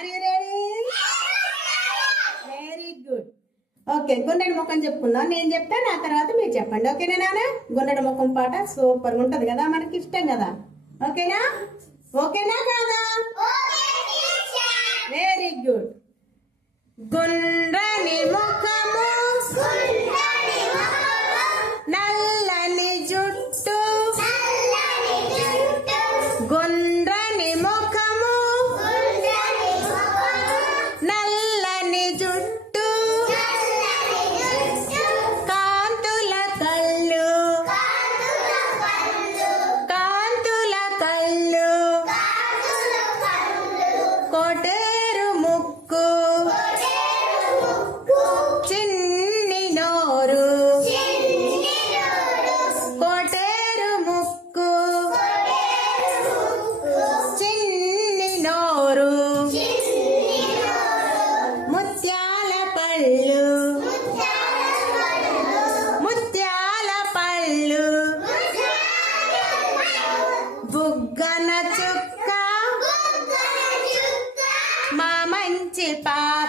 Are you ready very good okay గుండెడి ముఖం చెప్పుకుందాం. నేను చెప్తాను ఆ తర్వాత మీరు చెప్పండి. ఓకేనా నాన్న గుండెడి ముఖం పాట సూపర్ ఉంటది కదా మనకి ఇష్టం కదా. ఓకేనా ఓకేనా కాదా? వెరీ గుడ్ గుండ్రని ముఖము బుగ్గన చుక్క. మా మంచి పాపాయ్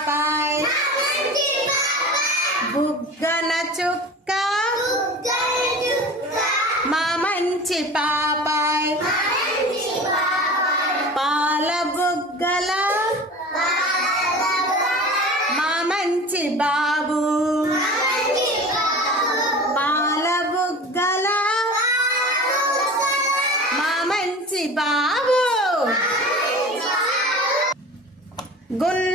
బాబు. గుండ్రని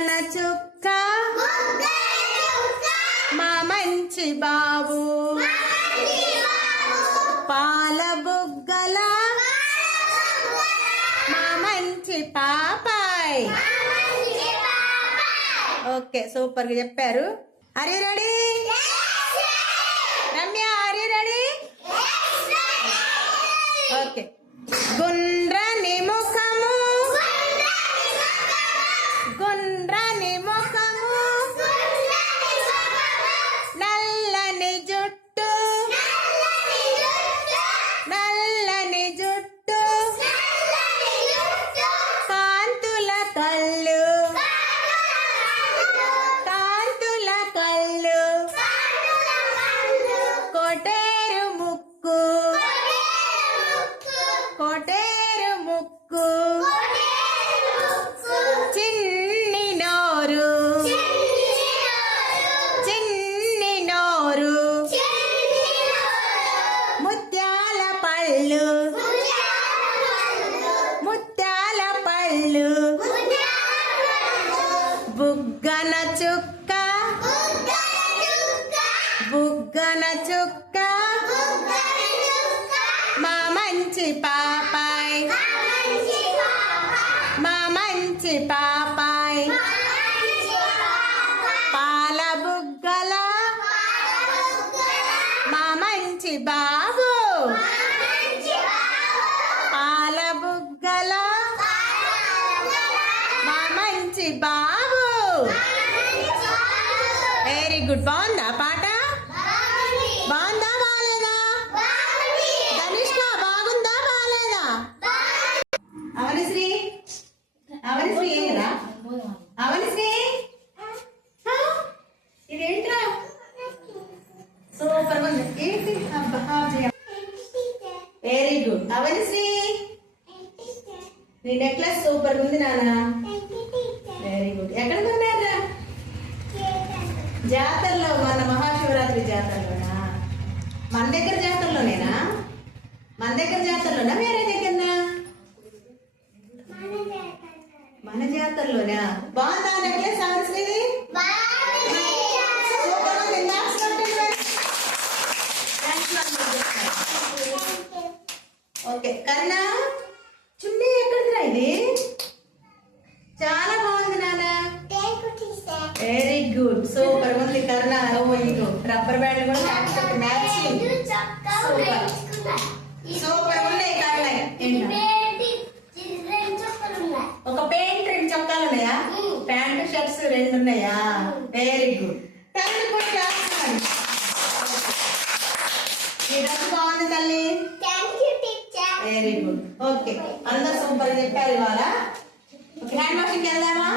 బుగ్గన చుక్క. మా మంచి బాబు. పాల బుగ్గల. మా మంచి పాపాయ్. ఓకే సూపర్గా చెప్పారు అరే రెడీ చుక్క. బుగ్గన చుక్క. మా మంచి పాపాయ్. మా మంచి పాపాయ్. పాల బుగ్గల. మా మంచి బాబు. పాల బుగ్గల. మా మంచి బాబు. వెరీ గుడ్ బాగుందా పాట? బాగుందా. బాగాలేదా? ధనిష్క బాగుందా బాగాలేదా? అవనిశ్రీ అవనిశ్రీ ఏంటిరా అవనిశ్రీ? ఇదేంట్రా? సూపర్ ఉంది. ఏంటి? వెరీ గుడ్ అవనిశ్రీ నీ నెక్లెస్ సూపర్ ఉంది నాన్న వెరీ గుడ్ ఎక్కడ జాతరలో మన మహాశివరాత్రి జాతరలోనా? మన దగ్గర జాతరలోనేనా? మన దగ్గర జాతరలోనా? వేరే దగ్గరనా? మన జాతరలోనా? బాగుందా నెక్లెస్ for ఓకే కన్నా చున్నీ ఎక్కడిదిరా ఇది? చాలా వెరీ గుడ్ సూపర్ ఉంది కరుణ ఇగో రబ్బర్ బ్యాండ్ కూడా మ్యాచింగ్ సూపర్ ఉన్నాయి. కరుణ? ఒక పెయింట్ రెండు చొక్కాలు ఉన్నాయా? ప్యాంట్ షర్ట్స్ రెండు ఉన్నాయా? వెరీ గుడ్ తల్లి కూడా చేస్తున్నాను ఈ డ్రెస్ బాగుంది తల్లి. వెరీ గుడ్ ఓకే అందరు సూపర్ చెప్పారు ఇవాళ. హ్యాండ్ వాషింగ్ వెళ్దామా?